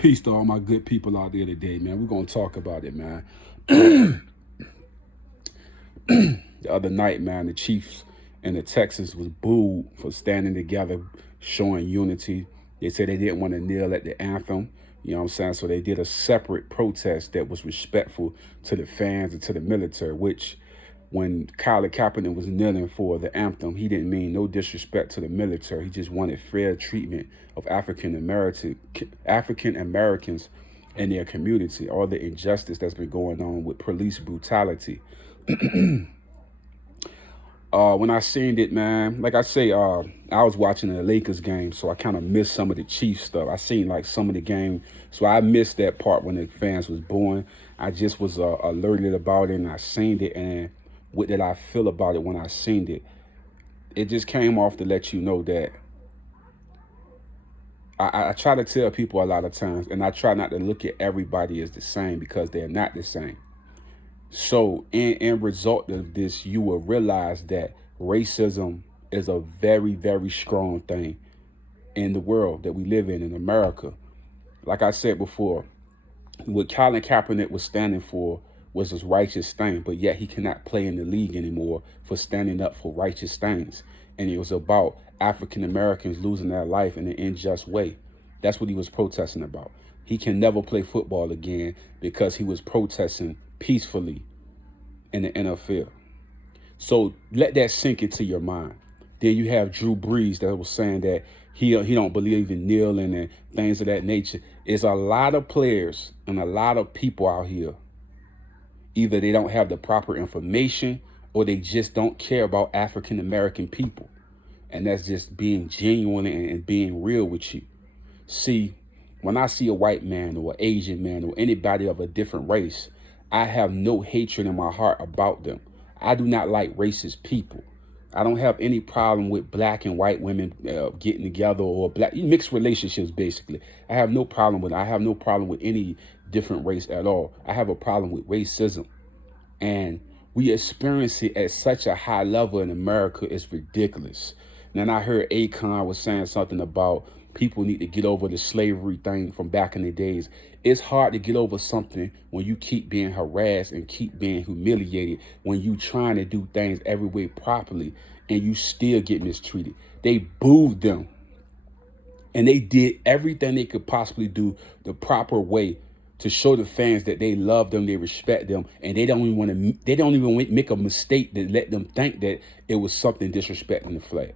Peace to all my good people out there today, man. We're going to talk about it, man. The other night, man, the Chiefs and the Texans was booed for standing together, showing unity. They said they didn't want to kneel at the anthem. You know what I'm saying? So they did a separate protest that was respectful to the fans and to the military, which when Colin Kaepernick was kneeling for the anthem, he didn't mean no disrespect to the military. He just wanted fair treatment of African Americans in their community, all the injustice that's been going on with police brutality. When I seen it, man, like I say, I was watching the Lakers game, so I kind of missed some of the Chiefs stuff. I seen like some of the game, so I missed that part when the fans was booing. I just was alerted about it, and I seen it, and what did I feel about it when I seen it? It just came off to let you know that I try to tell people a lot of times, and I try not to look at everybody as the same because they're not the same. So in result of this, you will realize that racism is a very, very strong thing in the world that we live in America. Like I said before, what Colin Kaepernick was standing for was his righteous thing, but yet he cannot play in the league anymore for standing up for righteous things. And it was about African Americans losing their life in an unjust way. That's what he was protesting about. He can never play football again because he was protesting peacefully in the NFL. So let that sink into your mind. Then you have Drew Brees that was saying that he don't believe in kneeling and things of that nature. It's a lot of players and a lot of people out here. Either they don't have the proper information or they just don't care about African American people. And that's just being genuine and being real with you. See, when I see a white man or an Asian man or anybody of a different race, I have no hatred in my heart about them. I do not like racist people. I don't have any problem with black and white women getting together or black mixed relationships, basically. I have no problem with it. I have no problem with any different race at all. I have a problem with racism. And we experience it at such a high level in America, it's ridiculous. And then I heard Akon was saying something about people need to get over the slavery thing from back in the days. It's hard to get over something when you keep being harassed and keep being humiliated, when you trying to do things every way properly and you still get mistreated. They booed them and they did everything they could possibly do the proper way to show the fans that they love them, they respect them, and they don't even make a mistake that let them think that it was something disrespecting the flag.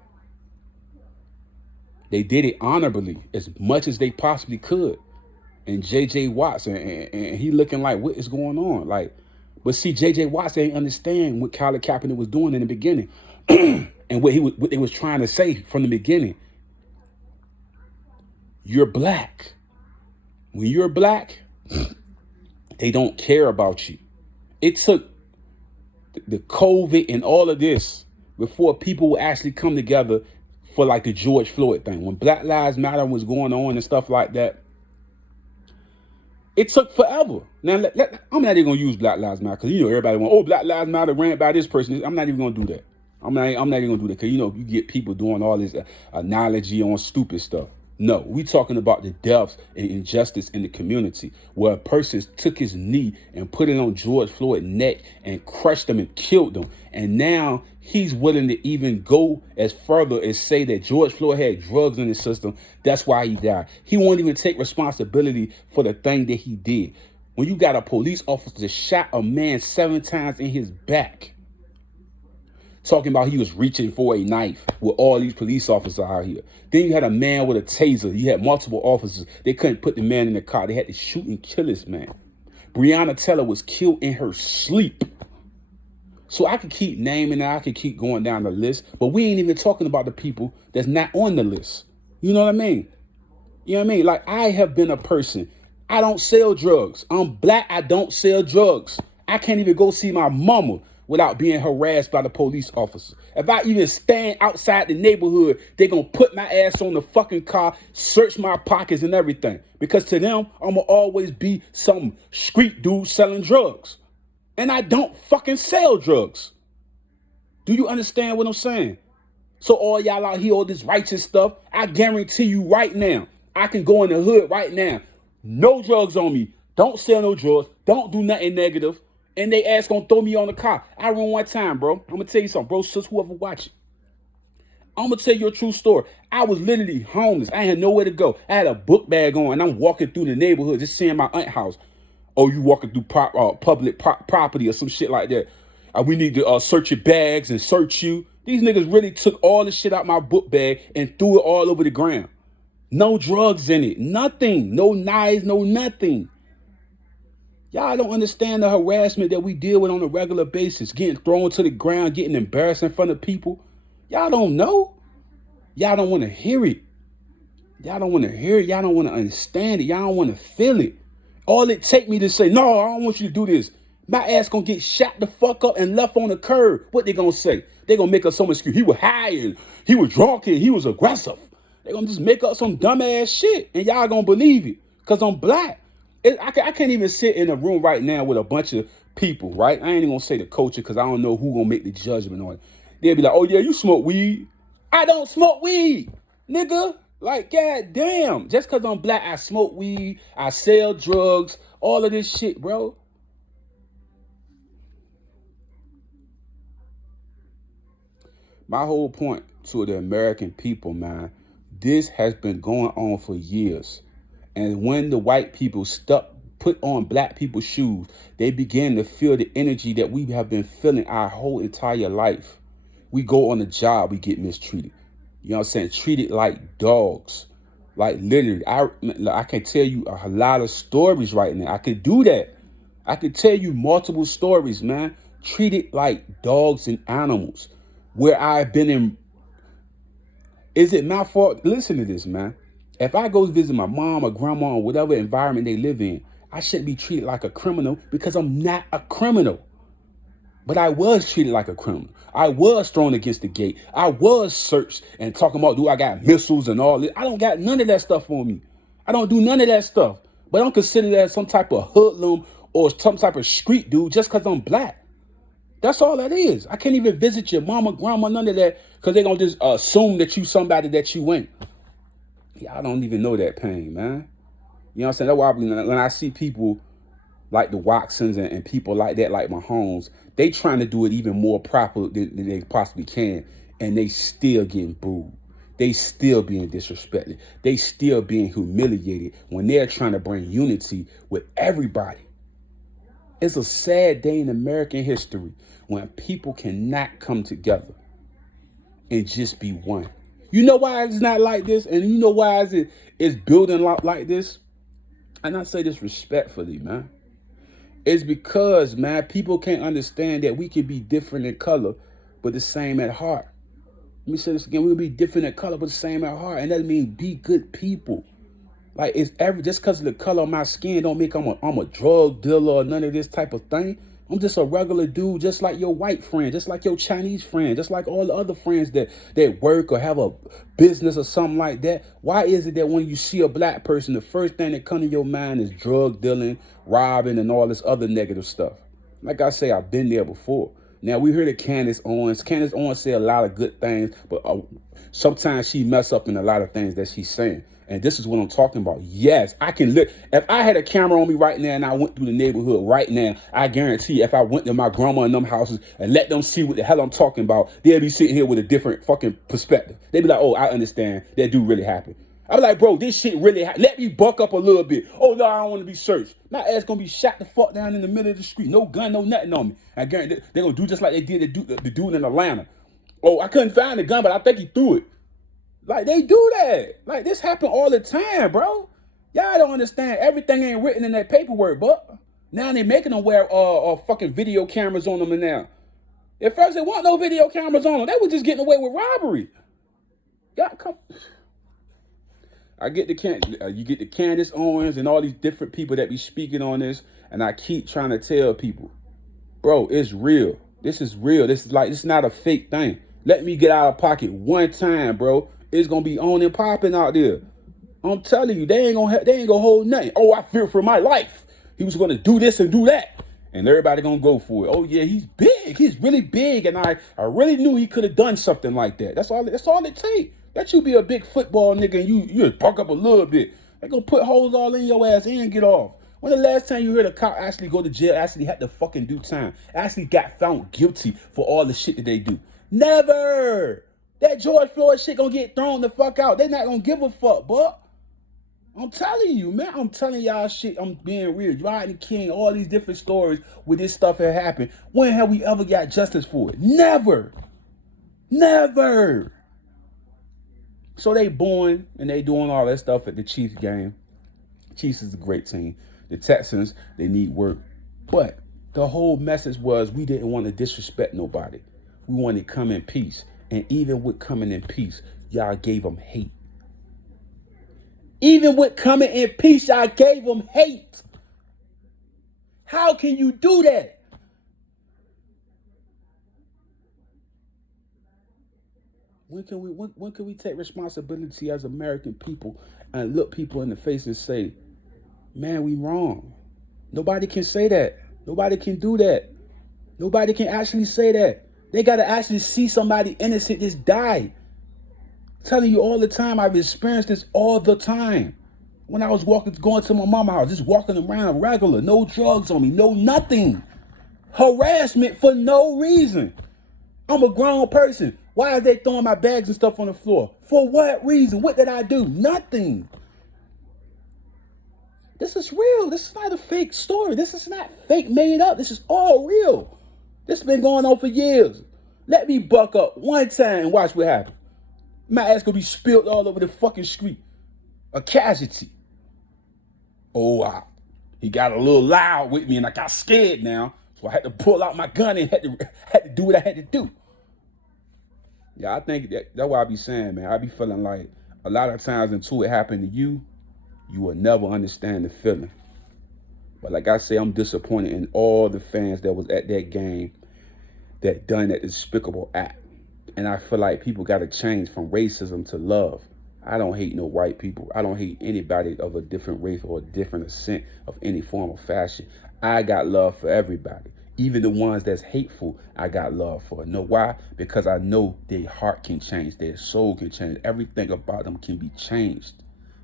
They did it honorably as much as they possibly could. And J.J. Watts, and he looking like, what is going on? Like, but see, J.J. Watts didn't understand what Colin Kaepernick was doing in the beginning and what they was trying to say from the beginning. You're black. When you're black, they don't care about you. It took the COVID and all of this before people would actually come together for like the George Floyd thing. When Black Lives Matter was going on and stuff like that, it took forever. Now, I'm not even going to use Black Lives Matter because, everybody went, oh, Black Lives Matter ran by this person. I'm not even going to do that. I'm not even going to do that because, you get people doing all this analogy on stupid stuff. No, we talking about the deaths and injustice in the community where a person took his knee and put it on George Floyd's neck and crushed him and killed him. And now he's willing to even go as further as say that George Floyd had drugs in his system. That's why he died. He won't even take responsibility for the thing that he did. When you got a police officer shot a man 7 times in his back, talking about he was reaching for a knife with all these police officers out here. Then you had a man with a taser. You had multiple officers. They couldn't put the man in the car. They had to shoot and kill this man. Breonna Taylor was killed in her sleep. So I could keep naming that. I could keep going down the list. But we ain't even talking about the people that's not on the list. You know what I mean? You know what I mean? Like, I have been a person. I don't sell drugs. I'm black. I don't sell drugs. I can't even go see my mama without being harassed by the police officer. If I even stand outside the neighborhood, they're going to put my ass on the fucking car, search my pockets and everything. Because to them, I'm going to always be some street dude selling drugs. And I don't fucking sell drugs. Do you understand what I'm saying? So all y'all out here, all this righteous stuff, I guarantee you right now, I can go in the hood right now, No drugs on me. Don't sell no drugs. Don't do nothing negative. And they ass gonna throw me on the car. I remember one time, bro. I'm gonna tell you something, bro. Sis, whoever watching. I'm gonna tell you a true story. I was literally homeless. I had nowhere to go. I had a book bag on, and I'm walking through the neighborhood, just seeing my aunt house. Oh, you walking through public property or some shit like that. We need to search your bags and search you. These niggas really took all the shit out my book bag and threw it all over the ground. No drugs in it. Nothing. No knives, no nothing. Y'all don't understand the harassment that we deal with on a regular basis. Getting thrown to the ground, getting embarrassed in front of people. Y'all don't know. Y'all don't want to hear it. Y'all don't want to hear it. Y'all don't want to understand it. Y'all don't want to feel it. All it take me to say, no, I don't want you to do this. My ass gonna get shot the fuck up and left on the curb. What they gonna say? They gonna make up some excuse. He was high and he was drunk and he was aggressive. They gonna just make up some dumb ass shit and y'all gonna believe it because I'm black. I can't even sit in a room right now with a bunch of people, right? I ain't even gonna say the culture because I don't know who gonna make the judgment on it. They'll be like, oh yeah, you smoke weed. I don't smoke weed, nigga. Like, god damn. Just because I'm black, I smoke weed, I sell drugs, all of this shit, bro. My whole point to the American people, man, this has been going on for years. And when the white people put on black people's shoes, they began to feel the energy that we have been feeling our whole entire life. We go on a job, we get mistreated. You know what I'm saying? Treated like dogs. Like literally, I can tell you a lot of stories right now. I could do that. I could tell you multiple stories, man. Treated like dogs and animals. Where I've been in. Is it my fault? Listen to this, man. If I go visit my mom or grandma or whatever environment they live in, I shouldn't be treated like a criminal because I'm not a criminal. But I was treated like a criminal. I was thrown against the gate. I was searched and talking about, do I got missiles and all this? I don't got none of that stuff on me. I don't do none of that stuff. But I don't consider that some type of hoodlum or some type of street dude just because I'm black. That's all that is. I can't even visit your mama, grandma, none of that because they're going to just assume that you somebody that you ain't. Yeah, I don't even know that pain, man. You know what I'm saying? That's why when I see people like the Watsons and people like that, like Mahomes, they trying to do it even more proper than they possibly can, and they still getting booed. They still being disrespected. They still being humiliated when they're trying to bring unity with everybody. It's a sad day in American history when people cannot come together and just be one. You know why it's not like this? And you know why it's building like this? And I say this respectfully, man. It's because, man, people can't understand that we can be different in color, but the same at heart. Let me say this again. We can be different in color, but the same at heart. And that means be good people. Like, just because of the color of my skin don't make I'm a drug dealer or none of this type of thing. I'm just a regular dude, just like your white friend, just like your Chinese friend, just like all the other friends that work or have a business or something like that. Why is it that when you see a black person, the first thing that comes to your mind is drug dealing, robbing, and all this other negative stuff? Like I say, I've been there before. Now, we heard of Candace Owens. Candace Owens say a lot of good things, but sometimes she mess up in a lot of things that she's saying. And this is what I'm talking about. Yes, I can look. If I had a camera on me right now and I went through the neighborhood right now, I guarantee if I went to my grandma and them houses and let them see what the hell I'm talking about, they'll be sitting here with a different fucking perspective. They'd be like, oh, I understand. That do really happen. I'm like, bro, this shit really happened. Let me buck up a little bit. Oh, no, I don't want to be searched. My ass going to be shot the fuck down in the middle of the street. No gun, no nothing on me. I guarantee they're going to do just like they did the dude in Atlanta. Oh, I couldn't find the gun, but I think he threw it. Like, they do that. Like, this happen all the time, bro. Y'all don't understand. Everything ain't written in that paperwork, but now they making them wear fucking video cameras on them and now. At first, there wasn't no video cameras on them. They were just getting away with robbery. Y'all come. You get the Candace Owens and all these different people that be speaking on this, and I keep trying to tell people, bro, it's real. This is real. This is not a fake thing. Let me get out of pocket one time, bro. It's gonna be on and popping out there. I'm telling you, they ain't gonna hold nothing. Oh, I fear for my life. He was gonna do this and do that, and everybody gonna go for it. Oh yeah, he's big. He's really big, and I really knew he could have done something like that. That's all it takes. Let you be a big football nigga and you buck up a little bit. They gonna put holes all in your ass and get off. When the last time you heard a cop actually go to jail, actually had to fucking do time, actually got found guilty for all the shit that they do? Never. That George Floyd shit gonna get thrown the fuck out. They not gonna give a fuck, but I'm telling you, man. I'm telling y'all shit. I'm being real. Rodney King, all these different stories where this stuff had happened. When have we ever got justice for it? Never. Never. So they booing and they doing all that stuff at the Chiefs game. Chiefs is a great team. The Texans, they need work. But the whole message was we didn't want to disrespect nobody. We wanted to come in peace. And even with coming in peace, y'all gave them hate. Even with coming in peace, y'all gave them hate. How can you do that? When can we take responsibility as American people and look people in the face and say, man, we wrong? Nobody can say that. Nobody can do that. Nobody can actually say that. They got to actually see somebody innocent just die. I'm telling you all the time, I've experienced this all the time. When I was going to my mama's house, just walking around regular, no drugs on me, no nothing. Harassment for no reason. I'm a grown person. Why are they throwing my bags and stuff on the floor? For what reason? What did I do? Nothing. This is real. This is not a fake story. This is not fake made up. This is all real. This has been going on for years. Let me buck up one time and watch what happens. My ass gonna be spilled all over the fucking street. A casualty. Oh, wow. He got a little loud with me and I got scared now. So I had to pull out my gun and had to do what I had to do. Yeah, I think that's what I be saying, man. I be feeling like a lot of times until it happened to you, you will never understand the feeling. But like I say, I'm disappointed in all the fans that was at that game that done that despicable act. And I feel like people got to change from racism to love. I don't hate no white people. I don't hate anybody of a different race or a different ascent of any form or fashion. I got love for everybody. Even the ones that's hateful, I got love for. Know why? Because I know their heart can change, their soul can change. Everything about them can be changed.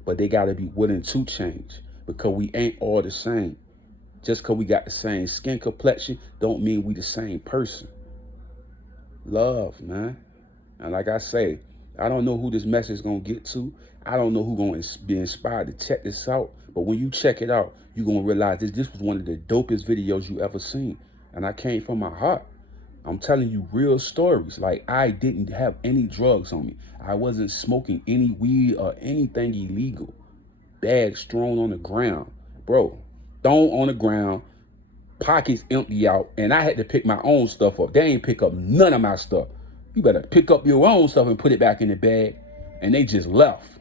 But they got to be willing to change because we ain't all the same. Just because we got the same skin complexion don't mean we the same person. Love, man. And like I say, I don't know who this message is going to get to. I don't know who's going to be inspired to check this out. But when you check it out, you're going to realize this was one of the dopest videos you ever seen. And I came from my heart. I'm telling you real stories. Like, I didn't have any drugs on me. I wasn't smoking any weed or anything illegal. Bags thrown on the ground. Bro, thrown on the ground, pockets empty out, and I had to pick my own stuff up. They ain't pick up none of my stuff. You better pick up your own stuff and put it back in the bag. And they just left.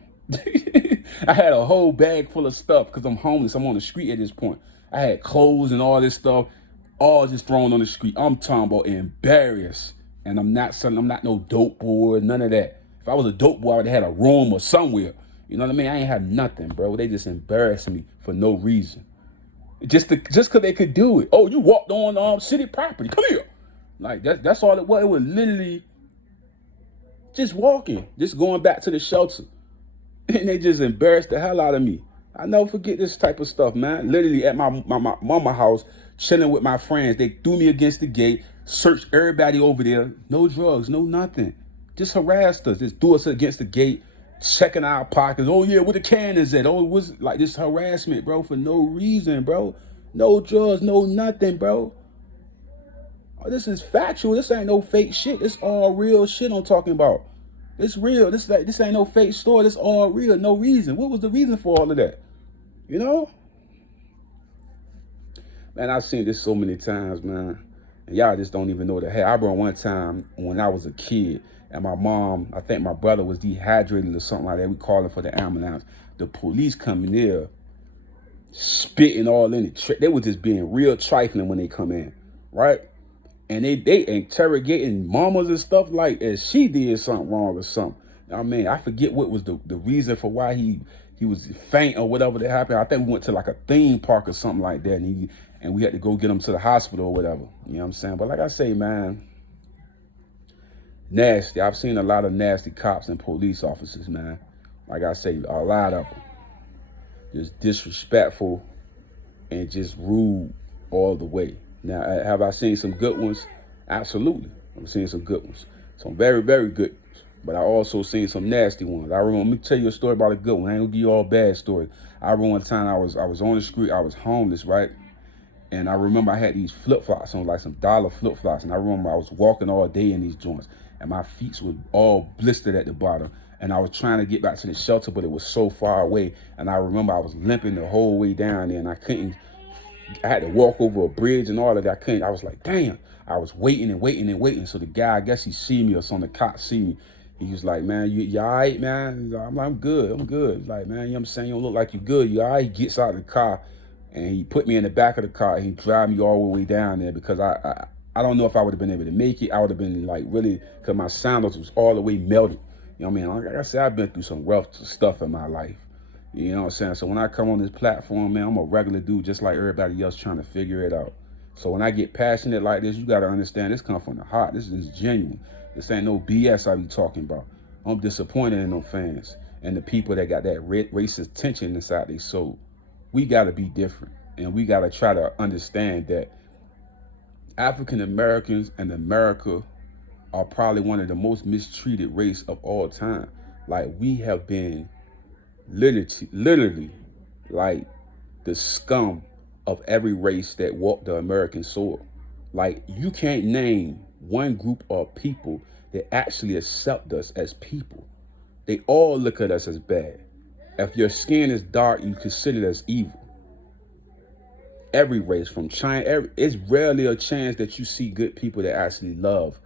I had a whole bag full of stuff because I'm homeless. I'm on the street at this point. I had clothes and all this stuff, all just thrown on the street. I'm talking about embarrassed. And I'm not no dope boy, none of that. If I was a dope boy, I would have had a room or somewhere. You know what I mean? I ain't have nothing, bro. They just embarrassed me for no reason. Just because they could do it. Oh, you walked on city property. Come here. Like, that's all it was. It was literally just walking, just going back to the shelter. And they just embarrassed the hell out of me. I never forget this type of stuff, man. Literally at my mama house, chilling with my friends. They threw me against the gate, searched everybody over there. No drugs, no nothing. Just harassed us. Just threw us against the gate, checking our pockets. Oh, yeah, where the can is at? Oh, it was like this harassment, bro, for no reason, bro. No drugs, no nothing, bro. Oh, this is factual. This ain't no fake shit. This all real shit I'm talking about. It's real. This ain't no fake story. This all real. No reason. What was the reason for all of that? You know? Man, I've seen this so many times, man. And y'all just don't even know the hell. I remember one time when I was a kid and my mom, I think my brother was dehydrated or something like that. We calling for the ambulance. The police coming there, spitting all in it. They were just being real trifling when they come in, right? And they interrogating mamas and stuff like as she did something wrong or something. I mean, I forget what was the reason for why he was faint or whatever that happened. I think we went to like a theme park or something like that, and we had to go get him to the hospital or whatever. You know what I'm saying? But like I say, man, nasty. I've seen a lot of nasty cops and police officers, man. Like I say, a lot of them. just disrespectful and just rude all the way. Now, have I seen some good ones? Absolutely. I'm seeing some good ones. Some very, very good ones. But I also seen some nasty ones. I remember, let me tell you a story about a good one. I ain't gonna give you all bad stories. I remember one time I was on the street, I was homeless, right? And I remember I had these flip-flops on, like some dollar flip-flops. And I remember I was walking all day in these joints. And my feet were all blistered at the bottom. And I was trying to get back to the shelter, but it was so far away. And I remember I was limping the whole way down there. And I had to walk over a bridge and all of that. I was like, damn. I was waiting and waiting and waiting. So the guy, I guess he see me or something, the cop see me. He was like, man, you all right, man? I'm like, I'm good. He's like, man, you know what I'm saying? You don't look like you good. You all right? He gets out of the car and he put me in the back of the car. And he drive me all the way down there because I don't know if I would have been able to make it. I would have been like really, because my sandals was all the way melted. You know what I mean? Like I said, I've been through some rough stuff in my life. You know what I'm saying? So when I come on this platform, man, I'm a regular dude just like everybody else trying to figure it out. So when I get passionate like this, you got to understand this comes from the heart. This is genuine. This ain't no BS I be talking about. I'm disappointed in them fans and the people that got that racist tension inside their soul. We got to be different. And we got to try to understand that African Americans and America are probably one of the most mistreated race of all time. Like, we have been literally like the scum of every race that walked the American soil. Like, you can't name one group of people that actually accept us as people. They all look at us as bad. If your skin is dark, you consider it as evil. Every race from China, it's rarely a chance that you see good people that actually love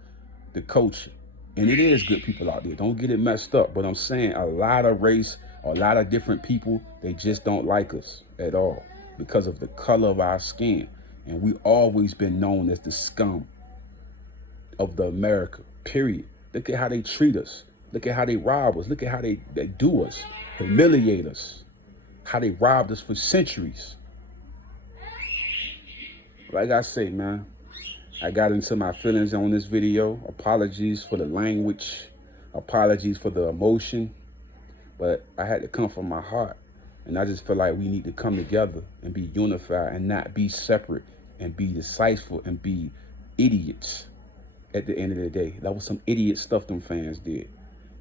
the culture. And it is good people out there. Don't get it messed up. But I'm saying a lot of race, a lot of different people, they just don't like us at all because of the color of our skin. And we always been known as the scum of the America, period. Look at how they treat us. Look at how they rob us. Look at how they do us, humiliate us, how they robbed us for centuries. Like I say, man, I got into my feelings on this video. Apologies for the language. Apologies for the emotion. But I had to come from my heart. And I just feel like we need to come together and be unified and not be separate and be decisive and be idiots at the end of the day. That was some idiot stuff them fans did.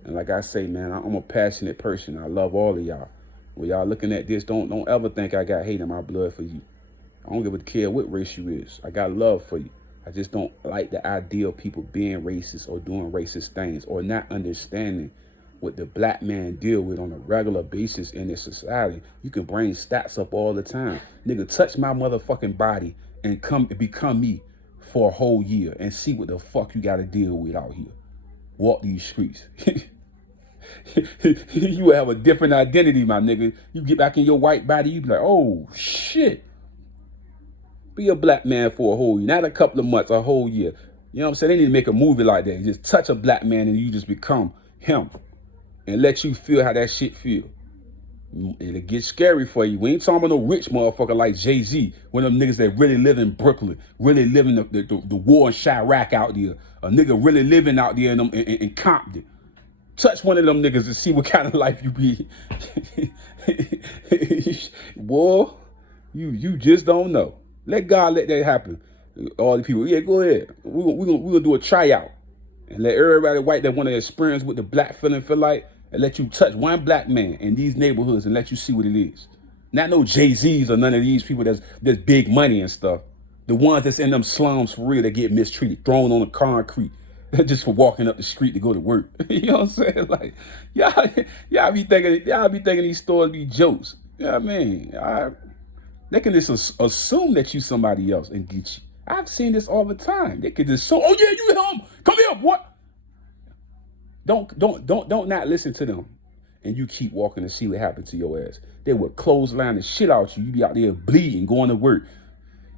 And like I say, man, I'm a passionate person. I love all of y'all. When y'all looking at this, don't ever think I got hate in my blood for you. I don't give a care what race you is. I got love for you. I just don't like the idea of people being racist or doing racist things or not understanding what the black man deal with on a regular basis in this society. You can bring stats up all the time. Nigga, touch my motherfucking body and become me for a whole year and see what the fuck you got to deal with out here. Walk these streets. You will have a different identity, my nigga. You get back in your white body, you be like, oh, shit. Be a black man for a whole year, not a couple of months, a whole year. You know what I'm saying? They need to make a movie like that. You just touch a black man and you just become him and let you feel how that shit feel. It'll get scary for you. We ain't talking about no rich motherfucker like Jay-Z, one of them niggas that really live in Brooklyn, really living the war in Chirac out there. A nigga really living out there in Compton. Touch one of them niggas to see what kind of life you be. Boy, you just don't know. Let God let that happen. All the people, yeah, go ahead. We're gonna do a tryout. And let everybody white that want to experience what the black feeling feel like, and let you touch one black man in these neighborhoods and let you see what it is. Not no Jay-Z's or none of these people that's big money and stuff. The ones that's in them slums for real that get mistreated, thrown on the concrete just for walking up the street to go to work. You know what I'm saying? Like, y'all be thinking these stories be jokes. You know what I mean? They can just assume that you somebody else and get you. I've seen this all the time. They can just assume, oh yeah, you him. Come here, boy. Don't not listen to them. And you keep walking and see what happened to your ass. They would clothesline the shit out you. You be out there bleeding, going to work.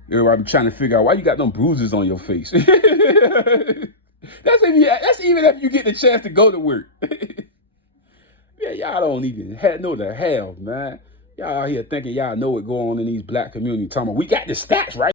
Everybody be trying to figure out why you got them bruises on your face. That's even if you get the chance to go to work. Yeah, y'all don't even know the hell, man. Y'all out here thinking y'all know what going on in these black communities. Talking about, we got the stats, right?